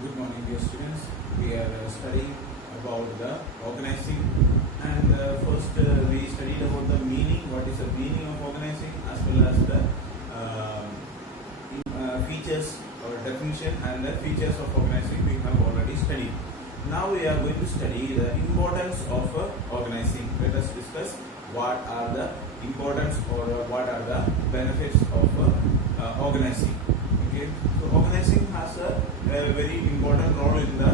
Good morning, dear students. We are studying about the organizing, and first we studied about the meaning. What is the meaning of organizing, as well as the features or definition and the features of organizing. We have already studied. Now we are going to study the importance of organizing. Let us discuss what are the importance or what are the benefits of organizing. Okay, so organizing has a very important role in the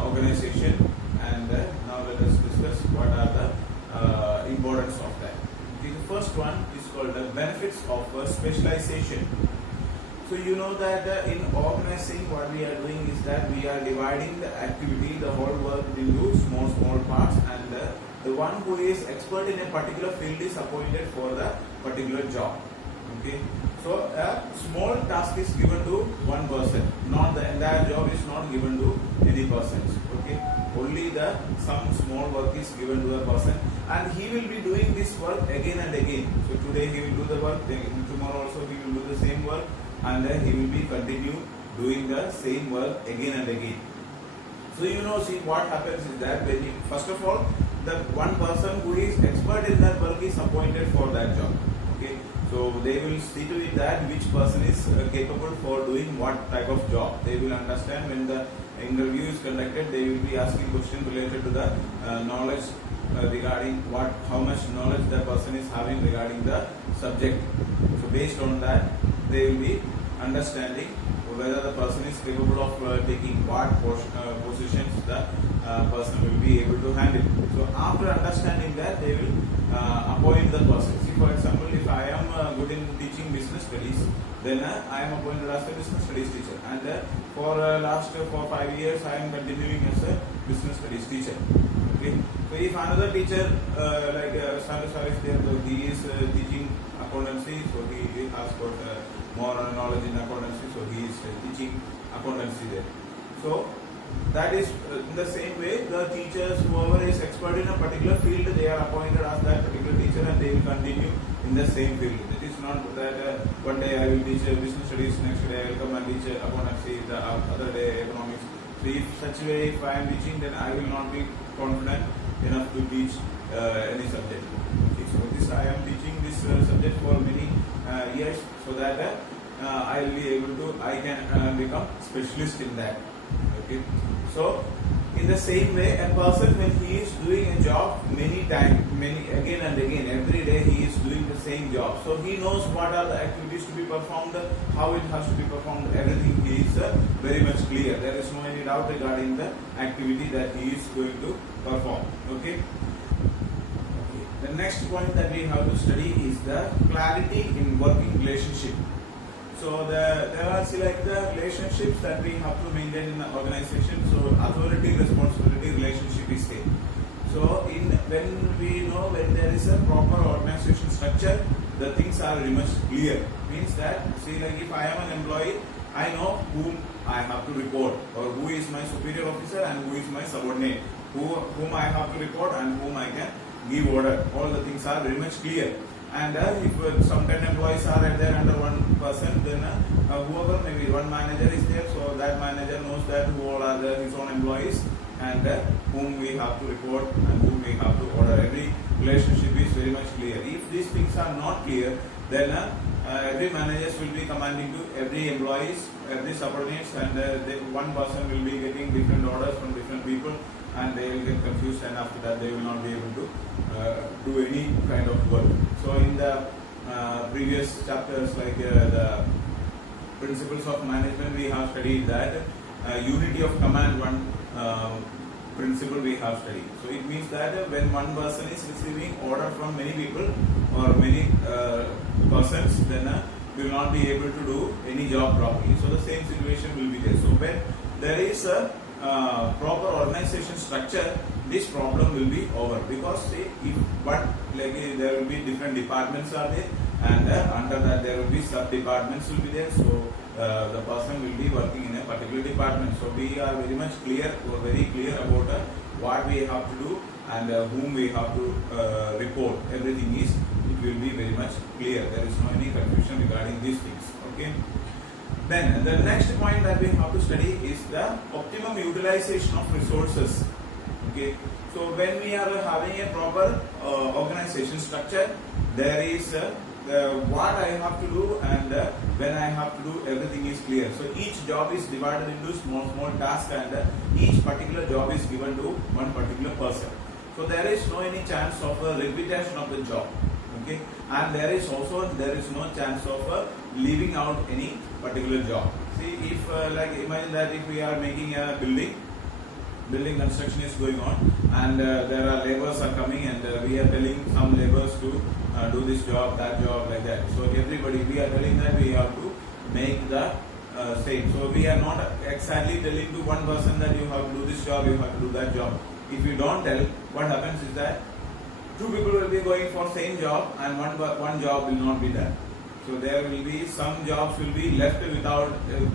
organization, and now let us discuss what are the importance of that. Okay, the first one is called the benefits of specialization. So you know that in organizing, what we are doing is that we are dividing the activity, the whole work, into small parts, and the one who is expert in a particular field is appointed for the particular job. Okay, so a small task is given to one person, not the entire job is not given to any persons. Okay, only the some small work is given to a person, and he will be doing this work again and again. So today he will do the work, then tomorrow also he will do the same work, and then he will be continue doing the same work again and again. So see what happens is that when you, first of all, the one person who is expert in that work is appointed for that job. Okay, so they will see to it that which person is capable for doing what type of job. They will understand when the interview is conducted. They will be asking questions related to the knowledge regarding how much knowledge the person is having regarding the subject. So based on that, they will be understanding whether the person is capable of taking what positions the person will be able to handle. So after understanding that, they will appoint the person. See, for example, if I am good in teaching business studies, then I am appointed as a business studies teacher, and for last 5 years I am continuing as a business studies teacher. Okay, so if another teacher like Sandra is there, so he is teaching accountancy, so he has got more knowledge in accountancy, so he is teaching accountancy there. So that is in the same way, the teachers, whoever is expert in a particular field, they are appointed as that particular teacher, and they will continue in the same field. It is not that one day I will teach business studies, next day I will come and teach accountancy, the other day economics. So if such a way, if I am teaching, then I will not be confident enough to teach any subject. Okay, so this I am teaching this subject for many years, so that I will be able to, I can become specialist in that. Okay, so in the same way, a person, when he is doing a job many times, again and again, every day he is doing the same job, so he knows what are the activities to be performed, how it has to be performed, everything he is very much clear. There is no any doubt regarding the activity that he is going to perform. Okay. The next point that we have to study is the clarity in working relationship. So there are like the relationships that we have to maintain in the organization. So authority responsibility relationship is there. So when we know, when there is a proper organization structure, the things are very much clear. Means that, see, like if I am an employee, I know whom I have to report, or who is my superior officer and who is my subordinate, whom I have to report and whom I can give order. All the things are very much clear. And if some 10 employees are there under one person, then whoever, maybe one manager is there, so that manager knows that who all are his own employees, and whom we have to report and whom we have to order. Every relationship is very much clear. If these things are not clear, then every managers will be commanding to every employees, every subordinates, and one person will be getting different orders from different people, and they will get confused, and after that they will not be able to do any kind of work. So in the previous chapters, like the principles of management, we have studied that unity of command, one principle we have studied. So it means that when one person is receiving order from many people or many persons, then will not be able to do any job properly. So the same situation will be there. So when there is a proper organization structure, this problem will be over, because there will be different departments are there, and under that there will be sub departments will be there. So the person will be working in a particular department. So we are very much clear, or very clear about what we have to do and whom we have to report. Everything is, it will be very much clear. There is no any confusion regarding these things. Okay. Then the next point that we have to study is the optimum utilization of resources. Okay, so when we are having a proper organization structure, there is what I have to do and when I have to do, everything is clear. So each job is divided into small tasks and each particular job is given to one particular person. So there is no any chance of a repetition of the job. Okay, and there is no chance of leaving out any particular job. See, if like imagine that if we are making a building construction is going on and there are laborers are coming and we are telling some laborers to do this job, that job, like that. So everybody, we are telling that we have to make the same. So we are not exactly telling to one person that you have to do this job, you have to do that job. If you don't tell, what happens is that two people will be going for same job and one job will not be done. So there will be some jobs will be left without,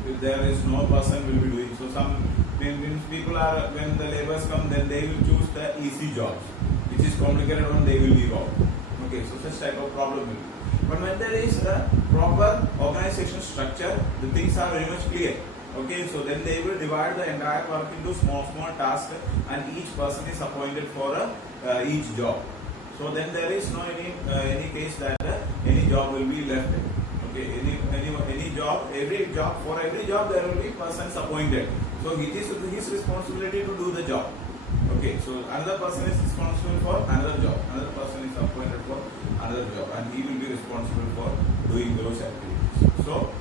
if there is no person will be doing. So some when people are, when the laborers come, then they will choose the easy jobs, which is complicated one, they will leave out. Okay, so such type of problem will be. But when there is a proper organization structure, the things are very much clear. Okay, so then they will divide the entire work into small tasks and each person is appointed for each job. So then there is no any case that any job will be left. Okay, any job, for every job there will be persons appointed. So it is his responsibility to do the job. Okay, so another person is responsible for another job. Another person is appointed for another job, and he will be responsible for doing those activities. So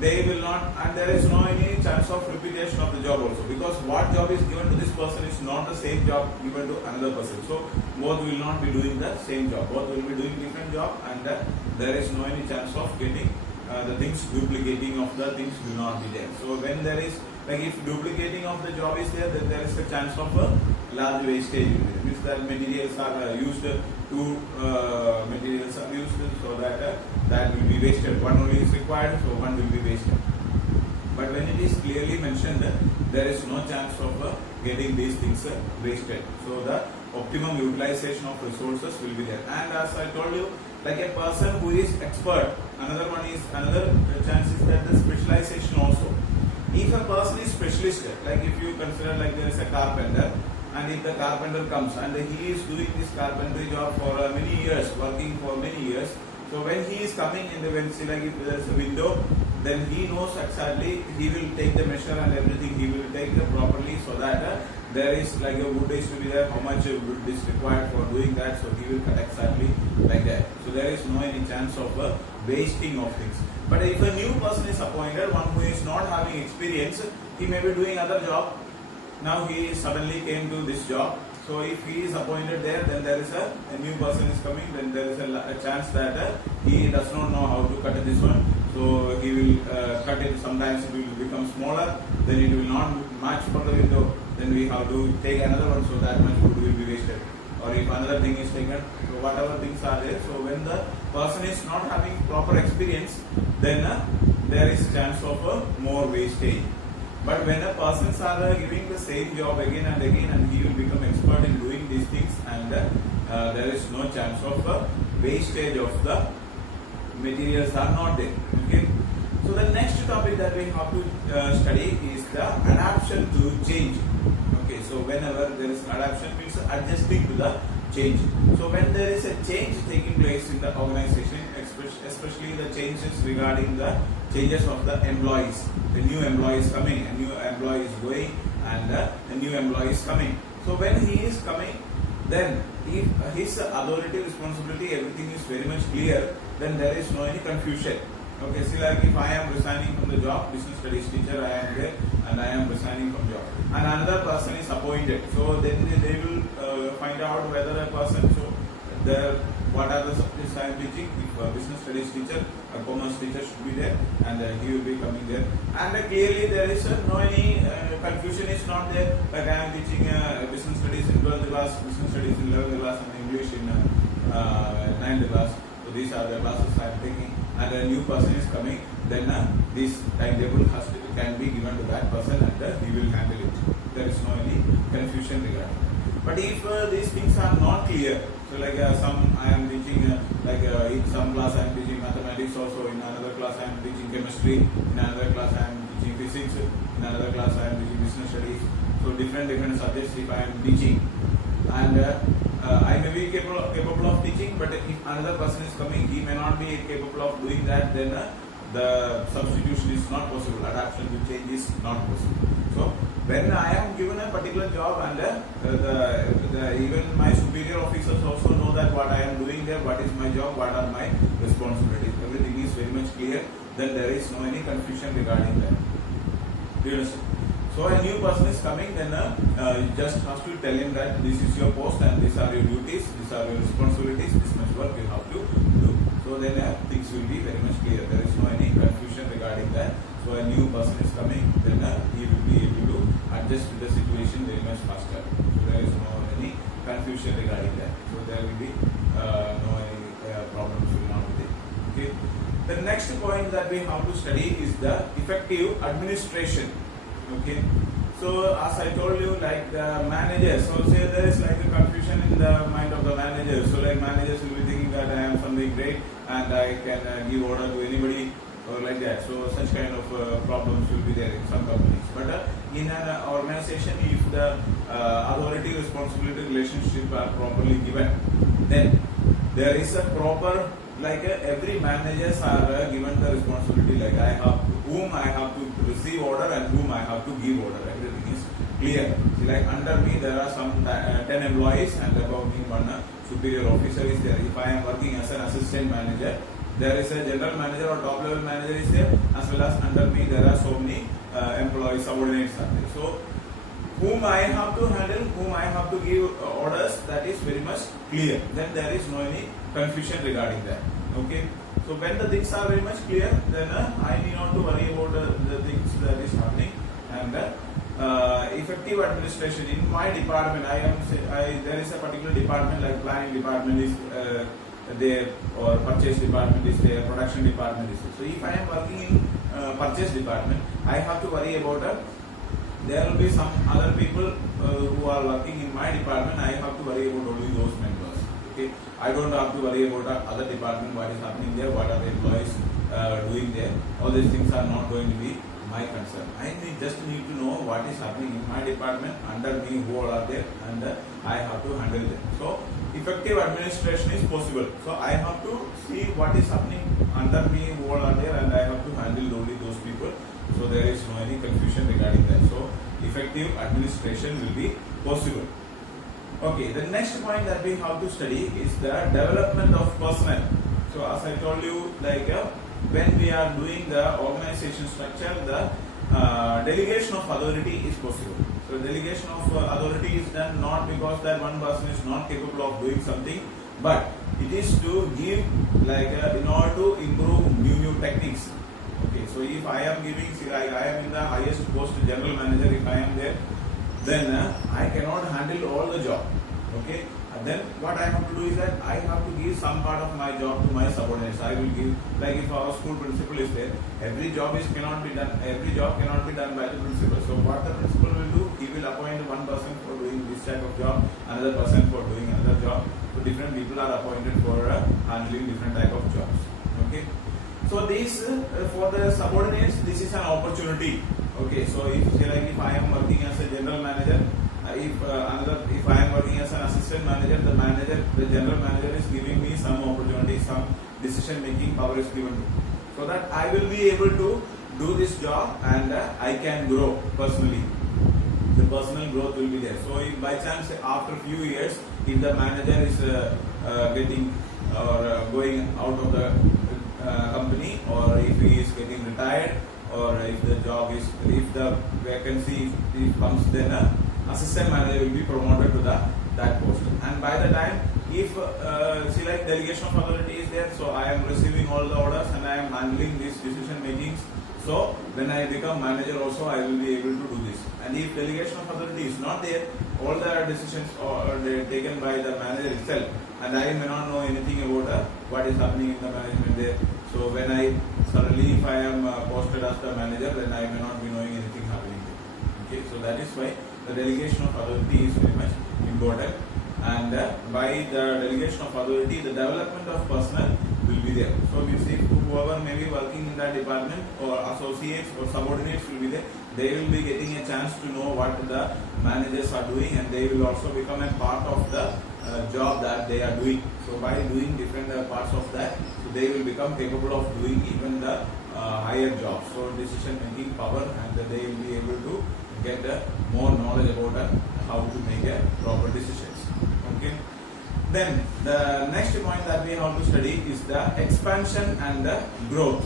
they will not, and there is no any chance of repetition of the job also, because what job is given to this person is not the same job given to another person. So both will not be doing the same job, both will be doing different job, and there is no any chance of getting the things, duplicating of the things will not be there. So when there is, like if duplicating of the job is there, then there is a chance of a large wastage. It means that materials are used, two materials are used, so that that will be wasted. One only is required, so one will be wasted. But when it is clearly mentioned, there is no chance of getting these things wasted. So the optimum utilization of resources will be there. And as I told you, like a person who is expert, another chance is that the specialization also. If a person is specialist, like if you consider like there is a carpenter, and if the carpenter comes and he is doing this carpentry job for many years, working for many years, so when he is coming in the, when see like if there is a window, then he knows exactly, he will take the measure and everything, he will take it properly, so that there is like a wood is to be there, how much wood is required for doing that, so he will cut exactly like that. So there is no any chance of wasting of things. But if a new person is appointed, one who is not having experience, he may be doing other job. Now he suddenly came to this job. So if he is appointed there, then there is a new person is coming, then there is a chance that he does not know how to cut this one. So he will cut it, sometimes it will become smaller, then it will not match for the window. Then we have to take another one, so that much wood will be wasted. Or if another thing is taken, so whatever things are there. So when the person is not having proper experience, then there is chance of more wastage. But when a persons are giving the same job again and again, and he will become expert in doing these things, and there is no chance of wastage of the materials are not there. Okay. So the next topic that we have to study is the adaptation to change. Okay. So whenever there is adaptation, means adjusting to the change. So when there is a change taking place in the organization, especially the changes regarding the changes of the employees, the new employee is coming, a new employee is going, and a new employee is coming. So when he is coming, then if his authority, responsibility, everything is very much clear, then there is no any confusion. Okay, see like if I am resigning from the job, business studies teacher, I am there and I am resigning from job, and another person is appointed. So then they will find out whether a person, so what are the subjects I am teaching. If a business studies teacher, a commerce teacher should be there, and he will be coming there. And clearly there is no any confusion is not there. Like I am teaching business studies in 12th class, business studies in 11th class, and English in 9th class. So these are the classes I am taking. And a new person is coming, then this timetable can be given to that person, and he will handle it. There is no any confusion regarding that. But if these things are not clear, so like some I am teaching in some class I am teaching mathematics also, in another class I am teaching chemistry, in another class I am teaching physics, in another class I am teaching business studies. So different subjects if I am teaching, and I may be capable of teaching, but if another person is coming, he may not be capable of doing that, then the substitution is not possible, adaptation to change is not possible. So when I am given a particular job, and even my superior officers also know that what I am doing there, what is my job, what are my responsibilities, everything is very much clear, then there is no any confusion regarding that. Do you understand? So a new person is coming, then you just have to tell him that this is your post and these are your duties, these are your responsibilities, this much work you have to do. So then things will be very much clear. There is no any confusion regarding that. So a new person is coming, then he will be able to adjust to the situation very much faster. So there is no any confusion regarding that. So there will be no any problems will not be there. Okay. The next point that we have to study is the effective administration. Okay. So as I told you, like the managers, so say there is like a confusion in the mind of the managers. So like managers will be thinking that I am something great and I can give order to anybody or like that. So such kind of problems will be there in some companies. But in an organization, if the authority responsibility relationship are properly given, then there is a proper, like every managers are given the responsibility, like whom I have to receive order and whom I have to give order. Everything is clear. See, like under me there are some 10 employees and above me one superior officer is there. If I am working as an assistant manager, there is a general manager or top level manager is there, as well as under me there are so many employees, subordinates are there. So whom I have to handle, whom I have to give orders, that is very much clear. Then there is no any confusion regarding that. Okay. So when the things are very much clear, then I need not to worry about the things that is happening. And effective administration in my department, there is a particular department, like planning department is there, or purchase department is there, production department is there. So if I am working in purchase department, I have to worry about there will be some other people who are working in my department. I have to worry about only those members. Okay, I don't have to worry about other department, what is happening there, what are the employees doing there. All these things are not going to be my concern. I just need to know what is happening in my department, under me who all are there, and I have to handle them. So effective administration is possible. So I have to see what is happening under me who all are there, and I have to handle only those people. So there is no any confusion regarding that. So effective administration will be possible. Okay, the next point that we have to study is the development of personnel. So as I told you, like when we are doing the organization structure, the delegation of authority is possible. So delegation of authority is done not because that one person is not capable of doing something, but it is to give, like in order to improve new techniques. Okay, so if I am giving, see, like I am in the highest post, general manager, if I am there, then I cannot handle all the job. Okay, and then what I have to do is that I have to give some part of my job to my subordinates. I will give, like if our school principal is there, every job cannot be done by the principal. So what the principal will do, he will appoint one person for doing this type of job, another person for doing another job. So different people are appointed for handling different type of jobs. Okay. So this for the subordinates, this is an opportunity. Okay, so if I am working as a general manager, if I am working as an assistant manager, the general manager is giving me some opportunity, some decision making power is given to me, so that I will be able to do this job and I can grow personally. The personal growth will be there. So if by chance after few years, if the manager is getting or going out of the company, or if he is getting retired, or if the vacancy comes, then assistant manager will be promoted to that post. And by the time, if like delegation of authority is there, so I am receiving all the orders and I am handling these decision makings. So when I become manager also, I will be able to do this. And if delegation of authority is not there, all the decisions are taken by the manager itself, and I may not know anything about what is happening in the management there. So when suddenly if I am posted as the manager, then I may not be knowing anything happening there. Okay, so that is why the delegation of authority is very much important, and by the delegation of authority, the development of personnel will be there. So you see, whoever may be working in that department, or associates or subordinates will be there. They will be getting a chance to know what the managers are doing, and they will also become a part of the job that they are doing. So by doing different parts of that, so they will become capable of doing even the higher jobs. So decision making power, and they will be able to get more knowledge about how to make proper decisions. Okay. Then the next point that we have to study is the expansion and the growth.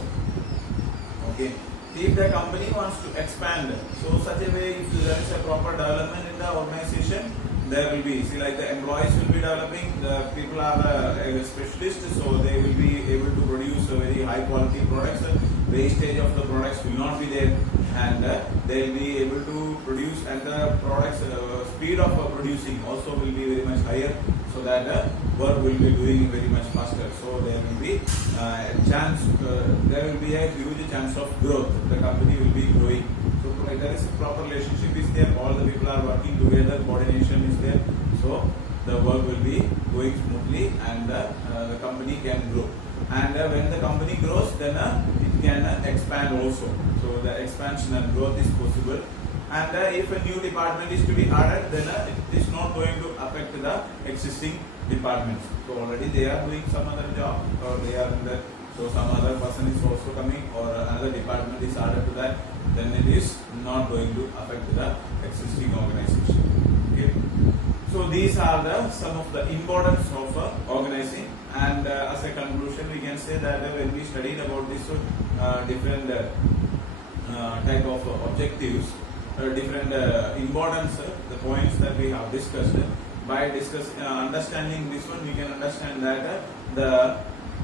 Okay. If the company wants to expand, so such a way, if there is a proper development in the organization, there will be, see, like the employees will be developing, the people are specialists, so they will be able to produce very high quality products. Wastage of the products will not be there, and they will be able to produce, and the products speed of producing also will be very much higher, so that work will be doing very much faster. So there will be a chance, there will be a huge chance of growth. The company will be growing. So there is a proper relationship is there. All the people are working together. Coordination is there. So the work will be going smoothly, and the company can grow. And when the company grows, then it can expand also. So the expansion and growth is possible. And if a new department is to be added, then it is not going to affect the existing departments. So already they are doing some other job, or they are in the, so some other person is also coming, or another department is added to that, then it is not going to affect the existing organization. Okay. So these are the some of the importance of organizing. And as a conclusion, we can say that when we studied about this different type of objectives, different importance, the points that we have discussed, by understanding this one, we can understand that the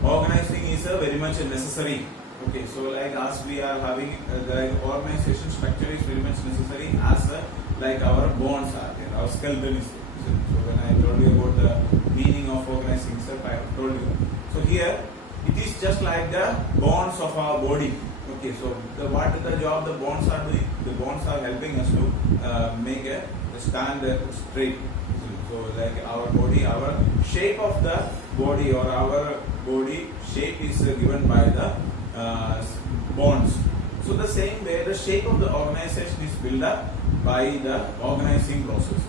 organizing is very much necessary. Okay, so like as we are having the organization structure is very much necessary, as like our bones are there, our skeleton is there. So when I told you about the meaning of organizing itself, I have told you. So here it is just like the bones of our body. Okay, so what the job the bones are doing? The bones are helping us to make a stand straight. So like our body, our shape of the body, or our body shape is given by the bones. So the same way, the shape of the organization is built up by the organizing process.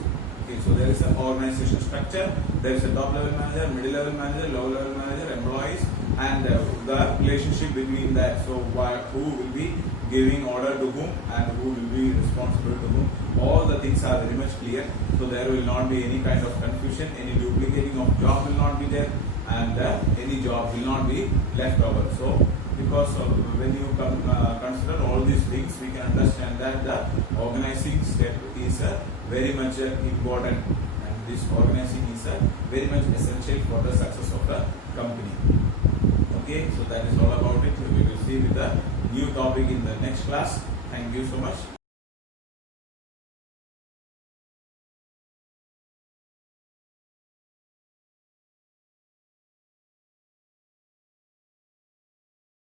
Okay, so there is an organization structure, there is a top level manager, middle level manager, low level manager, employees, and the relationship between that. So who will be giving order to whom, and who will be responsible to whom. All the things are very much clear. So there will not be any kind of confusion, any duplicating of job will not be there, and any job will not be left over. So because when you consider all these things, we can understand that the organizing step is very much important, and this organizing is very much essential for the success of the company. Okay, so that is all about it. We will see with the new topic in the next class. Thank you so much.